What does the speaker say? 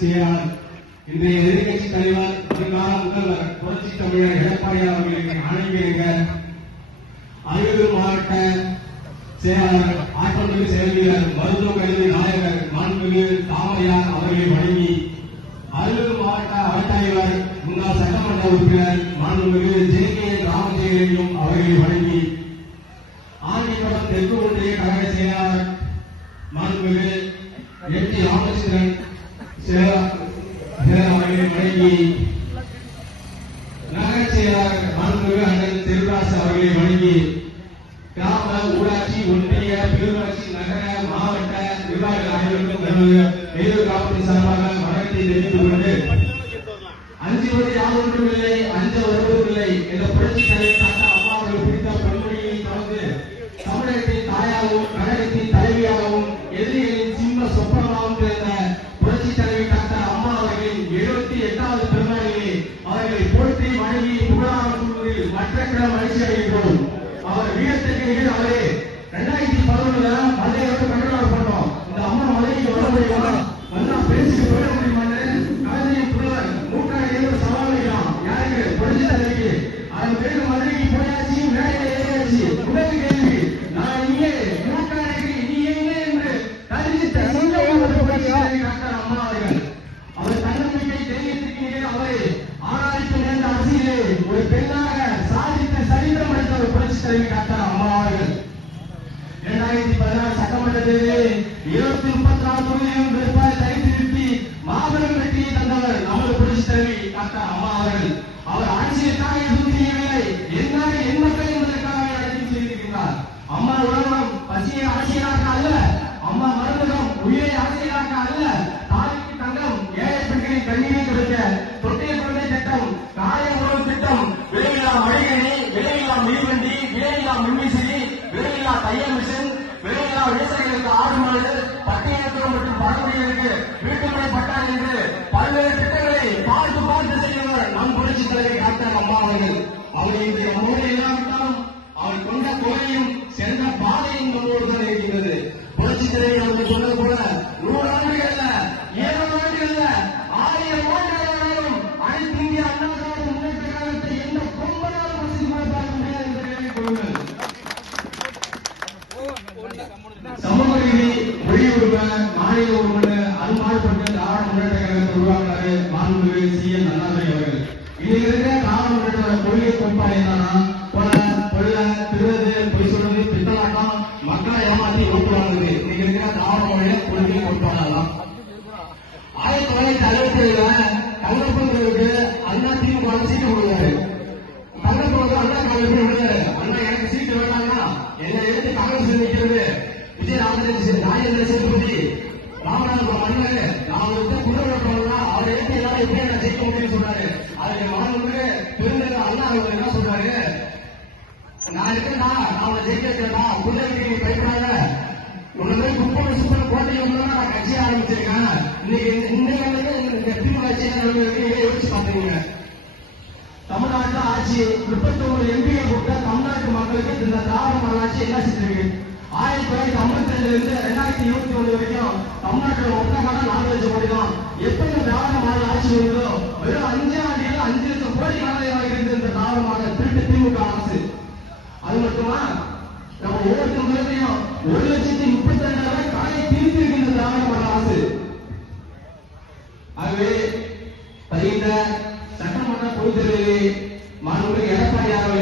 செயலாளர், இன்றைய எதிர்கட்சி தலைவர், வருங்கால முதல்வர் புரட்சி தமிழர் எடப்பாடியார் அவர்களுக்கு அழைக்கிறீங்க. அரியலூர் மாவட்ட செயலாளர், ஆற்றல்மிகு செயல்வீரர், மருத்துவ கல்வி நாயகர் மாண்புமிகு தாமரையார் அவர்களை வழங்கி, அரியலூர் மாவட்ட அவைத்தலைவர், முன்னாள் சட்டமன்ற உறுப்பினர் மாண்புமிகு ஜே.கே. ராமஜெயலிங்கம் அவர்களை வழங்கி, ஆண்டிப்படம் தெற்கு ஒன்றிய கழக செயலாளர் மாண்புமிகு எம்.டி. ராமச்சந்திரன் அவர்களை வழங்கி, நகர செயலாளர் மாண்புமிகு அண்ணன் செல்வராஜ் அவர்களை வழங்கி, கிராம, ஊராட்சி, ஒன்றிய, பேரூராட்சி, நகர, மாவட்ட நிர்வாகிகள் அனைவருக்கும் வேலூர் காவல்துறை சார்பாக வணக்கத்தை தெரிவித்துக் கொண்டு, அஞ்சுவது யாதொன்றுமில்லை, அஞ்ச வருவதில்லை என்ற புரட்சி தலைவர் டாக்டர் அம்மா அவர்கள் பிடித்த பொன்மொழியை தொடர்ந்து தமிழகத்தின் தாயாகவும் கழகத்தின் தலைவியாகவும் எதிரிகளின் சிம்ம சொப்பனமாகவும் பிறந்த புரட்சி தலைவர் டாக்டர் அம்மா அவர்களின் 78வது பிறந்தநாளிலே அவர்களை போற்றி வணங்கி புகழாரம் கூறுவதில் மற்ற மகிழ்ச்சி அடைகின்றோம். அவர் வீரத்திற்கு நிகழ் அவரே 2011 மதுரையோடு கண்டனம் பண்ணோம். இந்த அம்மா மதுரைக்கு வர முடியுமா, வந்தா பேசிட்டு போயிட முடியுமான்னு கலைஞரின் புலவர் நூற்றாண்டு சவால் வைக்கலாம். யாருக்கு? புரட்சி தலைவிக்கு. அதன் பிறகு மதுரைக்கு போயாச்சு, மேடையில ஏறியாச்சு. உடல் கேள்வி, நான் இங்கே நூற்றாண்டு நீ எங்கே என்று தரிசித்த டாக்டர் அம்மா அவர்கள். அவர் தன்னம்பிக்கை தைரியத்திற்கு நிகழ் அவரே ஆராய்ச்சி நேர்ந்த அரசியலே ஒரு பெண்ணாக சாதித்த சரித்திரம் அளித்த ஒரு புரட்சி தலைவி டாக்டர் அம்மா அவர்கள். 2016 சட்டமன்ற தேர்தலில் 234 தொகுதியும் வெறுப்பாய் தனித்து நிறுத்தி மாபெரும் வெற்றியை தந்தவர் நமது புரட்சி தலைவி டாக்டர் அம்மா அவர்கள். அவர் ஆட்சியைக்காக எதுவும் செய்யவில்லை, என்னாக என் மக்கள் என்பதற்காக அழைத்து செய்திருக்கிறார். அம்மா உலகம் பசியை அரசியலாக அல்ல, அம்மா மருந்தகம் உயிரை அரசியலாக அல்ல, தாய்க்கு தங்கம், ஏழை பெண்களின் கண்ணீரை கொடுக்க தொட்டிய குழந்தை திட்டம், காய உணவு திட்டம், விலையில்லா மடிகணி, விலையில்லா மிதிவண்டி, விலையில்லா மின்விசிறி, விலையில்லா தையல் மிஷின், விலையில்லா விவசாயிகளுக்கு ஆடு மாடு, பட்டியலத்தோர் மற்றும் பழங்குடியினருக்கு வீட்டுமனை பட்டா என்று பல்வேறு திட்டங்களை பார்த்து பார்த்து செய்தவர் நம் புரட்சி தலைவி டாக்டர் அம்மா அவர்கள். அவர் இன்று நம்மோடு இல்லாவிட்டாலும் அவர் கொண்ட கொலையும் சென்ற பாதையும் நம்மோடு தான் இருக்கிறது. புரட்சி தலைவி அவர்கள் சொன்னது போல 100 ஆண்டுகள் அல்ல, 700 ஆண்டுகள் அல்ல, 1000 ஆண்டுகளாலும் அனைத்து இந்திய அண்ணா திராவிட முன்னேற்ற கழகத்தை எந்த கொம்பனாலும் பார்க்க முடியாது என்று நினைவு கொள்ளுங்கள். சமூக நீதி, மொழி உரிமை, மாநில உரிமை அருமாறுபட்டு திராவிட முன்னேற்ற கழகத்தை உருவாக்குறாரு மாண்புமிகு சி.என். அண்ணாதுரை அவர்கள். இன்னைக்கு இருக்கிற திராவிட முன்னேற்ற கொள்கை கோட்பாடு என்னன்னா, கொலை, கொள்ளை, திருவது, பொய் சொல்றது, பித்தலாட்டம், மக்களை ஏமாற்றி ஓட்டு வாங்குது. இன்னைக்கு இருக்கிற திராவிட மொழிய கொள்கை கோட்பாடெல்லாம் 1967 தங்கப்பொருளுக்கு அண்ணா திமுக சீட்டு கொடுத்தாரு. தங்கப்பொருளுக்கு அண்ணா காலேஜ் விடுறாரு. அண்ணா எனக்கு சீட்டு வேண்டாங்கன்னா என்னை எடுத்து காங்கிரஸ் நிற்கிறது. ராஜேந்திர சேதுபதி ராமநாதபுரம் மன்னர், நான் வந்து குடும்பம் போனா அவர் எடுத்து எல்லாரும் எப்படி நான் ஜெயிக்க முடியும்னு சொன்னாரு. அதுக்கு மாணவர்களுக்கு பெருந்தலைவர் அண்ணா அவர்கள் என்ன சொல்றாரு, நான் இருக்கேன்டா, நான் அவனை ஜெயிக்க வைக்கிறேன்டா, குடிநீருக்கு நீ பயப்படாத, உன்னை குப்பம் சுப்பம் கோட்டையும் நான் கட்சி ஆரம்பிச்சிருக்கேன். இன்னைக்கு இந்த திமுக யோசிச்சு பாத்துக்கீங்க. தமிழ்நாட்டில் ஆட்சி 31 எம்பியை கொடுத்த தமிழ்நாட்டு மக்களுக்கு இந்த திராவிட மாடல் என்ன செஞ்சிருக்கு? 1952 இருந்து 2021 வரைக்கும் தமிழ்நாட்டில் மொத்த கடன் 4 லட்சம் கோடி தான். எப்படி திராவிட மாடல் ஆட்சி வருதோ வெறும் 5 ஆண்டுகள் 5 லட்சம் கோடி கடனாக இருந்த இந்த திராவிட மாடல் திருட்டு திமுக அரசு. அது மட்டுமா, நம்ம ஒவ்வொருத்தரும் 1,32,000 கடனை திருத்தி இருக்கின்ற திராவிட மாடல் அரசு. ஆகவே வருகின்ற சட்டமன்ற பொதுத் தேர்தலில் மாண்புமிகு எடப்பாடியார்